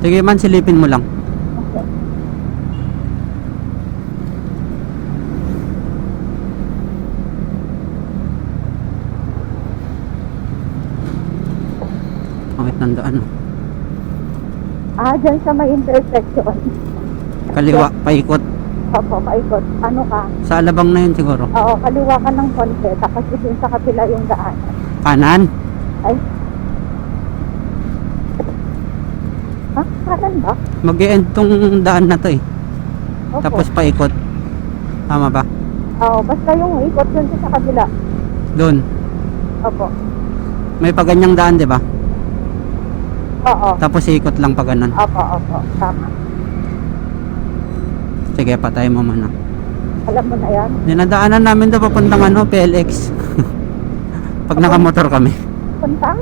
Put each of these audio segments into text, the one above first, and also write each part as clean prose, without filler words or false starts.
Sige man, silipin mo lang. Okay. Pangit ng daan. Dyan sa may intersection. Kaliwa, paikot. Opo, paikot. Ano ka? Sa Alabang na yun siguro. Oo, kaliwa ka ng konti. Tapos dun sa kapila yung daan. Kanan. Ay. Kanan ba? Mag-e-end tong daan na to eh. Opo. Tapos paikot. Tama ba? Oo, basta yung ikot dun sa kabila. Doon. Opo. May paganyang daan, di ba? Oo. Tapos ikot lang pa ganun. Opo, opo. Tama. Sige, patay mo muna. Alam mo na yan? Dinadaanan namin to papuntang PLX. Pag nakamotor kami. Puntang?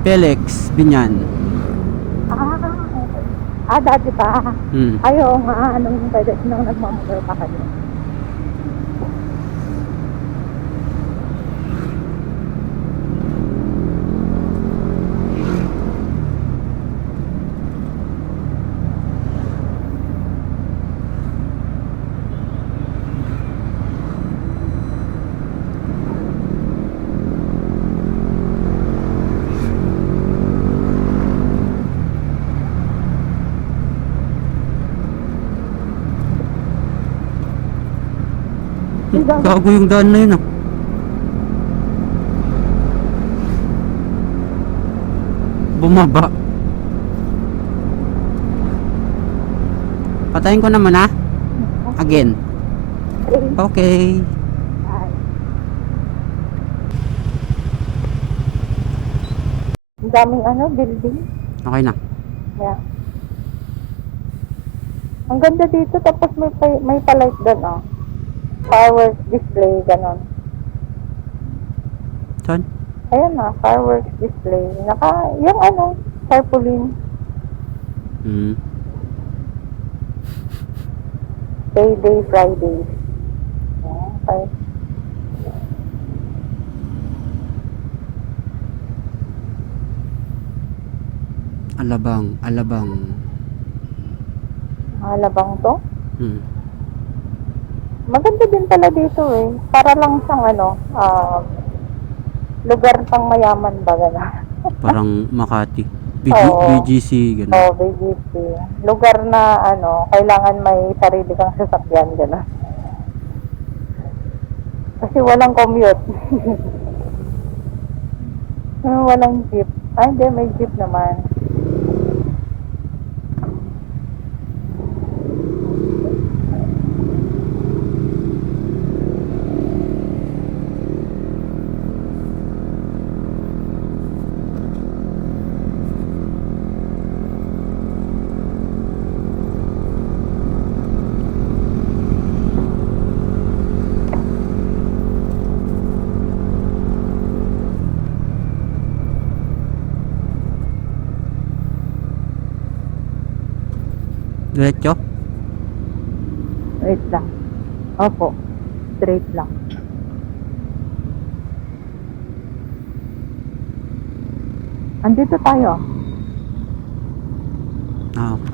PLX, Binyan. Okay. Dati pa. Ayaw nga, anong pwede nung nagmamotor pa kayo. Gago yung daan na yun ah. Bumaba. Patayin ko naman ah. Again. Okay. Ang daming building. Okay na. Yeah. Ang ganda dito, tapos may pa-light doon, oh. Fireworks display, ganon. Saan? Ayan na, fireworks display. Yung tarpaulin. Payday Friday. Okay. Alabang. Alabang to? Hmm. Maganda din pala dito eh. Para lang siyang lugar pang mayaman ba gano'n? Parang Makati. Oo. BGC, gano'n. Oo, BGC. Lugar na kailangan may sarili kang sasakyan gano'n. Kasi walang commute. Walang jeep. Ay, hindi, may jeep naman. Diretso? Wait lang. Opo. Straight lang. Andito tayo. Okay.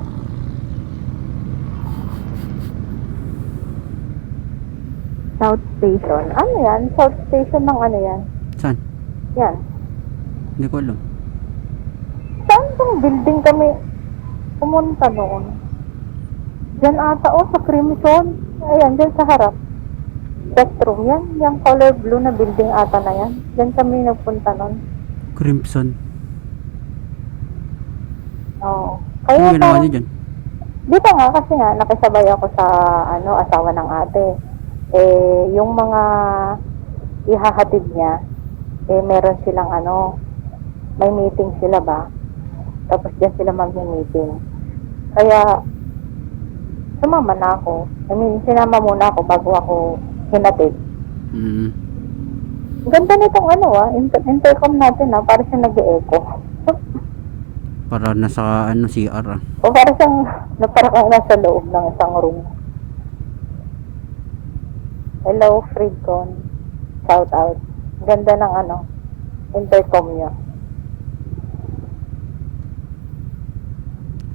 South Station. Ano yan? South Station ng ano yan? Saan? Yan. Hindi ko alam. Saan bang building kami pumunta noon? Diyan ata sa Crimson. Ayan, diyan sa harap. Spectrum yan. Yung color blue na building ata na yan. Diyan kami nagpunta noon. Crimson. Oo. Ano Kaya ginawa niyo dyan? dito nga kasi nga nakisabay ako sa asawa ng ate. Yung mga ihahatid niya, meron silang may meeting sila ba? Tapos diyan sila mag-meeting. Kaya sumama na ako. Sinama muna ako bago ako hinatid. Ganda nitong intercom natin para siya nag-e-echo. Para nasa CR ah. O para kang nasa loob ng isang room. Hello, Freedcon. Shout out. Ganda ng intercom niya.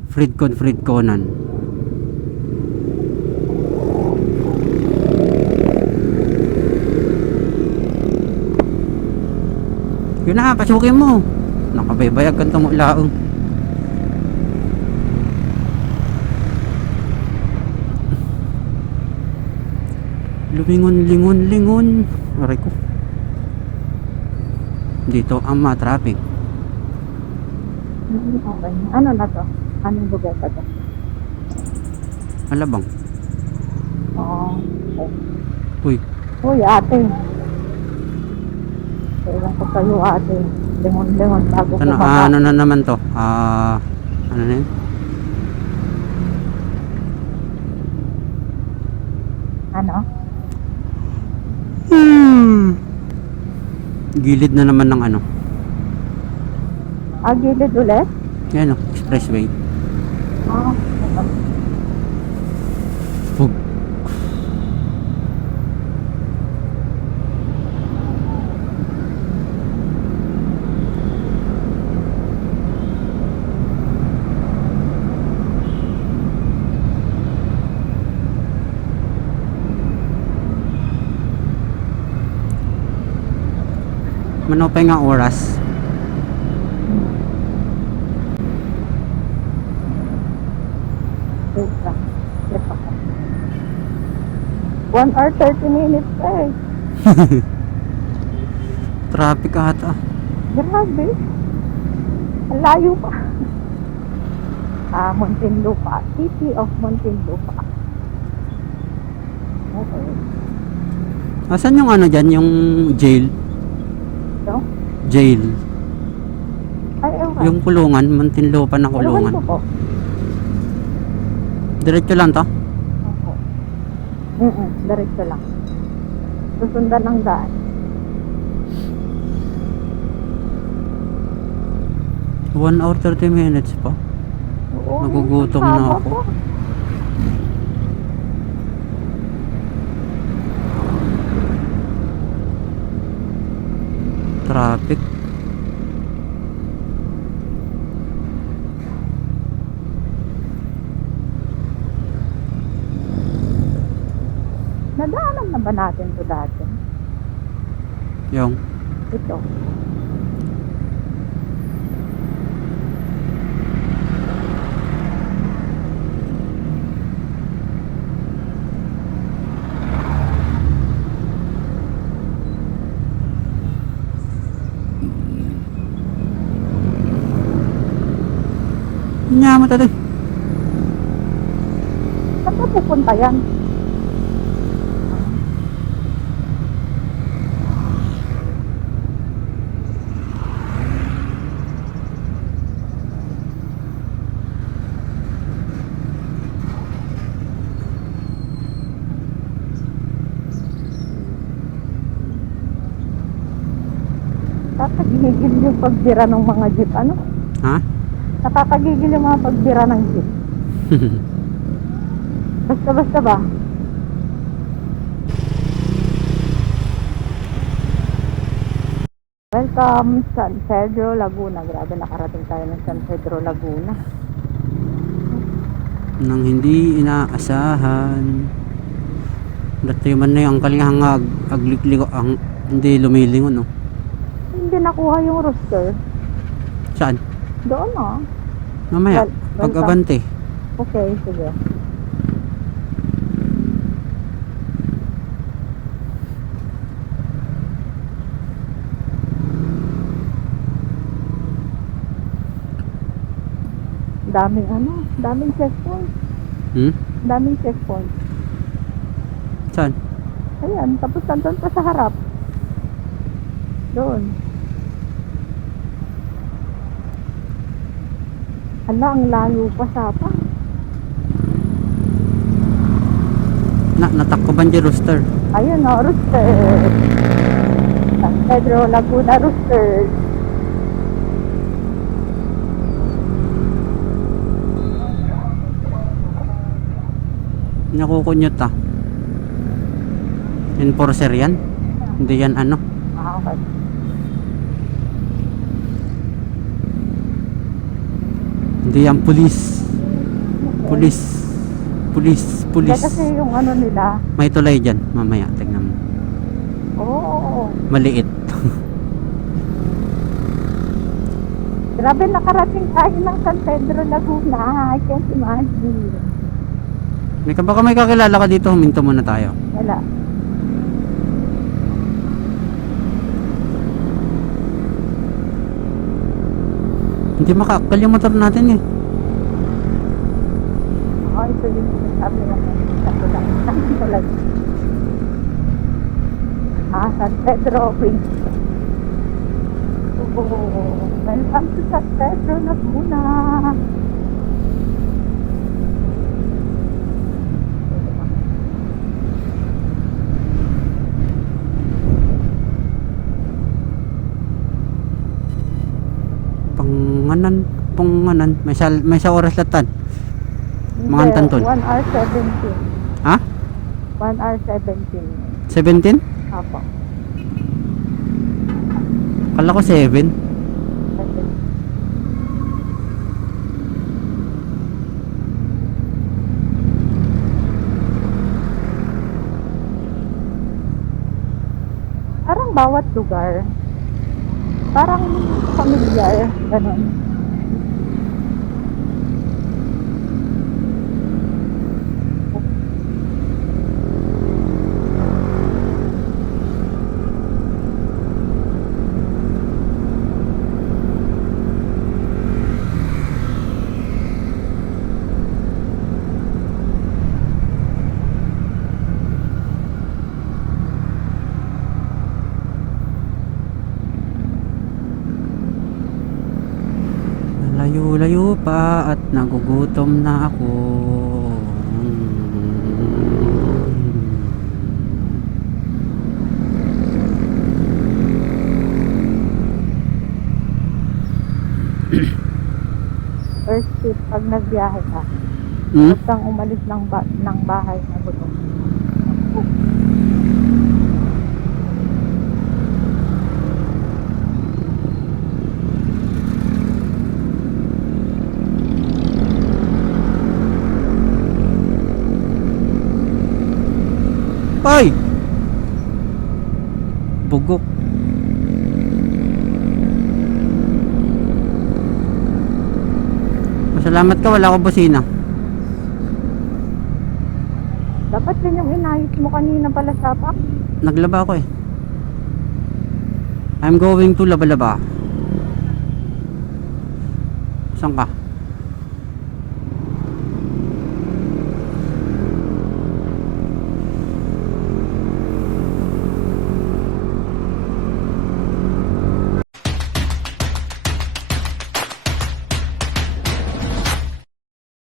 Fred Conan. Yun na, pasukin mo. Nakabaybayag kang tumulaong. Lumingon. Aray ko. Dito ang traffic. Okay. Ano na to? Anong lugar pa to? Malabang. Oo. Uy, Uy, ate. Kailan ko kayo, ate. Lingon bago ano, bumaba. ano na naman to? Ano na yun? Ano? Gilid na naman ng ano. Gilid ulit? Yan o, expressway. Ah, Pug. Manopay nga oras. wait lang. Flip ako. 1 hour 30 minutes eh. Traffic ata. Grabe. Ang layo pa. Muntinlupa. City of Muntinlupa. Okay. Asan yung ano dyan? Yung jail? So, Jail. ay, ewan. Yung kulungan. Muntinlupa na Ewan kulungan. ko po. Diretso lang to? Opo. Diretso lang. Susundan ang daan. 1 hour 30 minutes pa. Oo, Nagugutom ang na haba ako. pa. Traffic. Nadaanan na ba natin to dati? Yung. Ito. Nyamot natin. Saan ba pupunta yan? Nakakagigil yung pagbira ng mga jeep. Ano? Ha? Nakakagigil yung mga pagbira ng jeep. Basta-basta ba? Welcome San Pedro, Laguna. Grabe, nakarating tayo ng San Pedro, Laguna. Nang hindi inaasahan. Dati man na yung kalihang aglikliko ang hindi lumilingon no. Hindi nakuha yung rooster. Saan? Doon ah. Mamaya, Welcome. pag-abante. Okay, sige. Daming checkpoint. Daming checkpoint. Saan? Ayan, tapos nandun pa sa harap. Doon. Ala, ang layo pa sa pa. Natakbo dyan rooster. Ayun o, rooster. San Pedro, Laguna, rooster. Nakukunyot ah. Enforcer yan? Hindi yan ano? Okay. Hindi yan police. Pulis. Pulis. Hindi Pulis. kasi yung ano nila. May tulay dyan. Mamaya, tignan mo. Oo. Maliit. Grabe, nakarating tayo ng San Pedro, Laguna. I can't imagine. Baka may kakilala ka dito, huminto muna tayo. Wala. Hindi makakal yung motor natin eh. Oo, ito yung sabi na talaga. San Pedro, Queens. Welcome to San Pedro, Laguna. Panganan. May sa oras latan. Mga tanton. 1 hour 17. Ha? 1 hour 17. 17? Apo. Kala ko 7. Parang bawat lugar, parang familiar, ganun. Layo-layo pa at nagugutom na ako. First tip, pag nagbiyahe ka, Hmm? huwag kang umalis ng bahay na gutom. Ay! Bugok. Pasalamat ka, wala ko busina. Dapat din yung inayos mo kanina pala sa pak. Naglaba ako eh. I'm going to Labalaba. Saan ka?